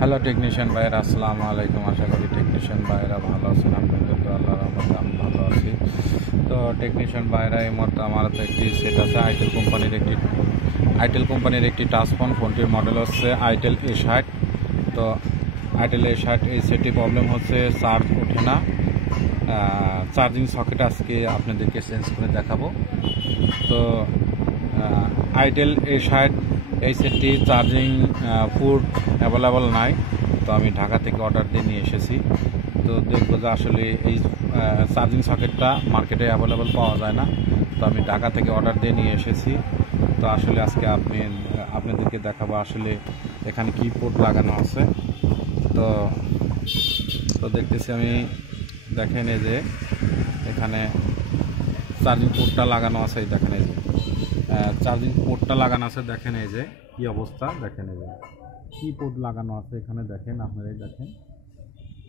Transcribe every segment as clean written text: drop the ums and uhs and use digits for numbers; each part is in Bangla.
হ্যালো টেকনিশিয়ান ভাইয়েরা, আসসালামু আলাইকুম। আশা করি টেকনিশিয়ান ভাইয়েরা ভালো আছেন। আপনাদের তো আল্লাহর রহমতে আমি ভালো আছি। তো টেকনিশিয়ান ভাইয়েরা, এই মুহূর্তে আমার তো একটি সেট আছে আইটেল কোম্পানির একটি টাচ ফোন। ফোনটির মডেল হচ্ছে আইটেল A60। তো আইটেল A60 এই সেটটি প্রবলেম হচ্ছে চার্জ ওঠে না। চার্জিং সকেট আজকে আপনাদেরকে চেঞ্জ করে দেখাবো। তো আইটেল A60 এই সেটটি চার্জিং পোর্ট অ্যাভেলেবল নাই। তো আমি ঢাকা থেকে অর্ডার দিয়ে নিয়ে এসেছি। তো দেখবো যে আসলে এই চার্জিং সকেটটা মার্কেটে অ্যাভেলেবল পাওয়া যায় না। তো আমি ঢাকা থেকে অর্ডার দিয়ে নিয়ে এসেছি। তো আসলে আজকে আপনাদেরকে দেখাবো আসলে এখানে কি পোর্ট লাগানো আছে। তো তো দেখতেছি আমি, দেখেন এই যে এখানে চার্জিং পোর্টটা লাগানো আছে। দেখেন এই যে চার্জিং পোর্টটা লাগানো আছে। দেখেন এই যে কি অবস্থা, দেখেন এই যে কি পোর্ট লাগানো আছে এখানে, দেখেন আপনারাই দেখেন।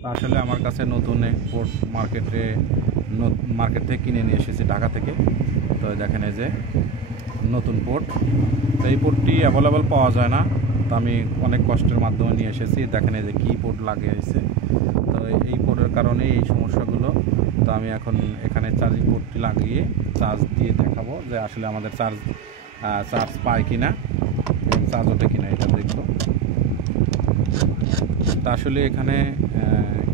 তো আসলে আমার কাছে নতুন এক পোর্ট মার্কেট থেকে কিনে নিয়ে এসেছি ঢাকা থেকে। তো দেখেন এই যে নতুন পোর্ট। তো এই পোর্টটি অ্যাভেলেবল পাওয়া যায় না। তো আমি অনেক কষ্টের মাধ্যমে নিয়ে এসেছি। দেখেন এই যে কি পোর্ট লাগিয়েছে। তো এই পোর্টের কারণে এই সমস্যাগুলো। তো আমি এখন এখানে চার্জিং পোর্টটি লাগিয়ে চার্জ দিয়ে দেখাবো যে আসলে আমাদের চার্জ পায় কিনা এবং চার্জ ওঠে কিনা, এটা দেখবো। তা আসলে এখানে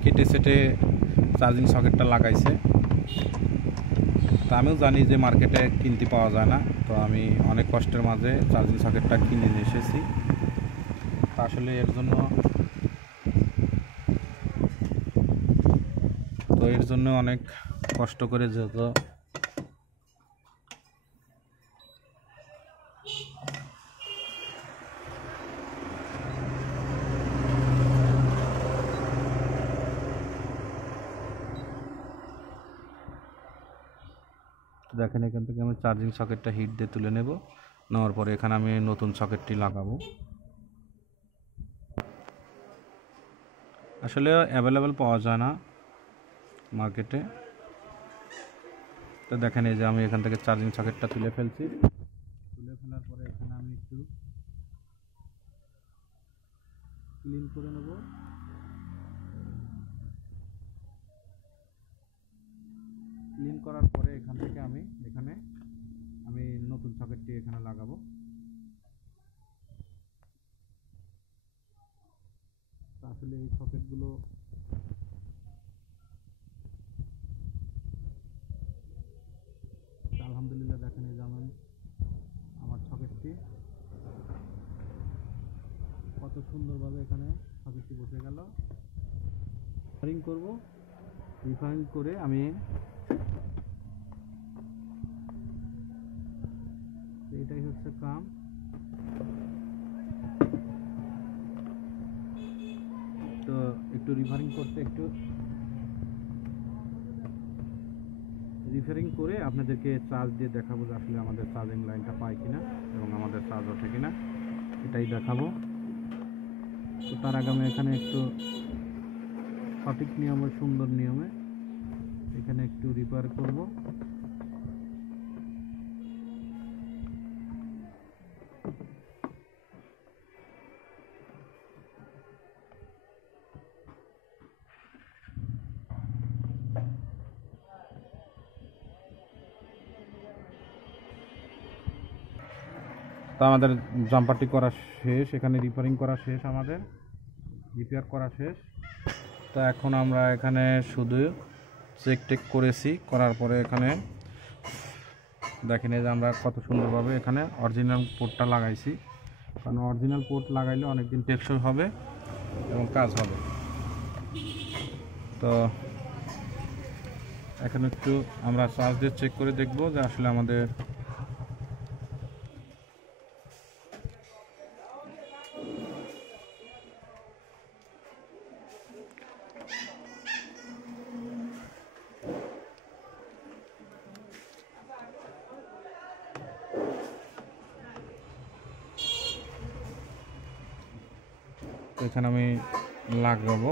কেটে সেটে চার্জিং সকেটটা লাগাইছে। তা আমিও জানি যে মার্কেটে কিনতে পাওয়া যায় না। তো আমি অনেক কষ্টের মাঝে চার্জিং সকেটটা কিনে নিয়ে এসেছি। তা আসলে এর জন্য অনেক কষ্ট করে যেহেতু দেখেন, এখান থেকে আমি চার্জিং সকেটটা হিট দিয়ে তুলে নেওয়ার পরে এখানে আমি নতুন সকেটটি লাগাবো। আসলে অ্যাভেলেবেল পাওয়া যায় না মার্কেটে। তো দেখেন এই যে আমি এখান থেকে চার্জিং সকেটটা তুলে ফেলার পরে এখানে আমি একটু ক্লিন করে নেব। ক্লিন করার পরে এখান থেকে আমি নতুন সকেটটি এখানে লাগাবো। আসলে এই সকেটগুলো আলহামদুলিল্লাহ, দেখেন এই যেমন আমার সকেটটি কত সুন্দরভাবে এখানে সকেটটি বসে গেল। রিফারিং করে আমি এটাই হচ্ছে কাম। তো একটু রিফারিং করে আপনাদেরকে চার্জ দিয়ে দেখাবো যে আসলে আমাদের চার্জিং লাইনটা পায় কিনা এবং আমাদের চার্জ ওঠে কিনা, এটাই দেখাবো। তো তার আগে আমি এখানে একটু সঠিক নিয়মে, সুন্দর নিয়মে এখানে একটু রিপেয়ার করব। তো আমাদের জাম্পারটি করা শেষ, এখানে রিপেয়ার করা শেষ। তো এখন আমরা এখানে শুধু চেক করার পরে এখানে দেখেন এই যে আমরা কত সুন্দরভাবে এখানে অরিজিনাল পোর্টটা লাগাইছি। কারণ অরিজিনাল পোর্ট লাগাইলে অনেকদিন টেকসই হবে এবং কাজ হবে। তো এখন একটু আমরা চার্জ দিয়ে চেক করে দেখব যে আসলে আমাদের এখানে আমি লাগাবো।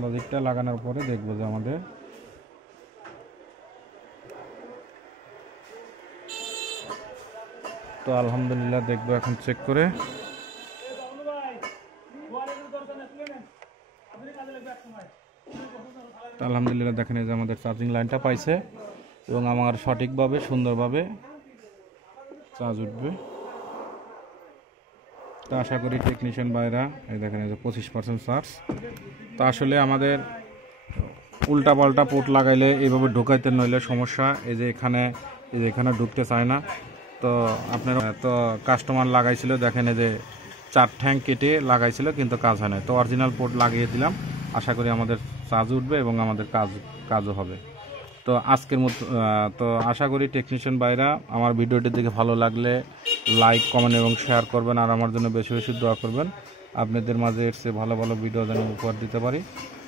লজিকটা লাগানোর পরে দেখবো যে আমাদের তো আলহামদুলিল্লাহ দেখবো এখন চেক করে। আলহামদুলিল্লাহ দেখেন এই যে আমাদের চার্জিং লাইনটা পাইছে এবং আমার সঠিকভাবে সুন্দরভাবে চার্জ উঠবে। তো আশা করি টেকনিশিয়ান ভাইরা এই দেখেন এই যে 25% চার্জ। তো আসলে আমাদের উল্টা পাল্টা পোর্ট লাগাইলে এইভাবে ঢোকাইতে নইলে সমস্যা। এই যে এখানে ঢুকতে চায় না। তো আপনারা তো কাস্টমার লাগাইছিল দেখেন এই যে 4 ঠ্যাং কেটে লাগাইছিল কিন্তু কাজ হয় না। তো অরিজিনাল পোর্ট লাগিয়ে দিলাম, আশা করি আমাদের চার্জ উঠবে এবং আমাদের কাজও হবে। তো আজকের মতো তো আশা করি টেকনিশিয়ান ভাইরা আমার ভিডিওটি দেখে ভালো লাগলে লাইক কমেন্ট এবং শেয়ার করবেন, আর আমার জন্য বেশি বেশি দোয়া করবেন। আপনাদের মাঝে এর চেয়ে ভালো ভালো ভিডিও যেন উপহার দিতে পারি।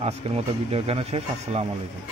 আজকের মতো ভিডিও এখানে শেষ। আসসালামু আলাইকুম।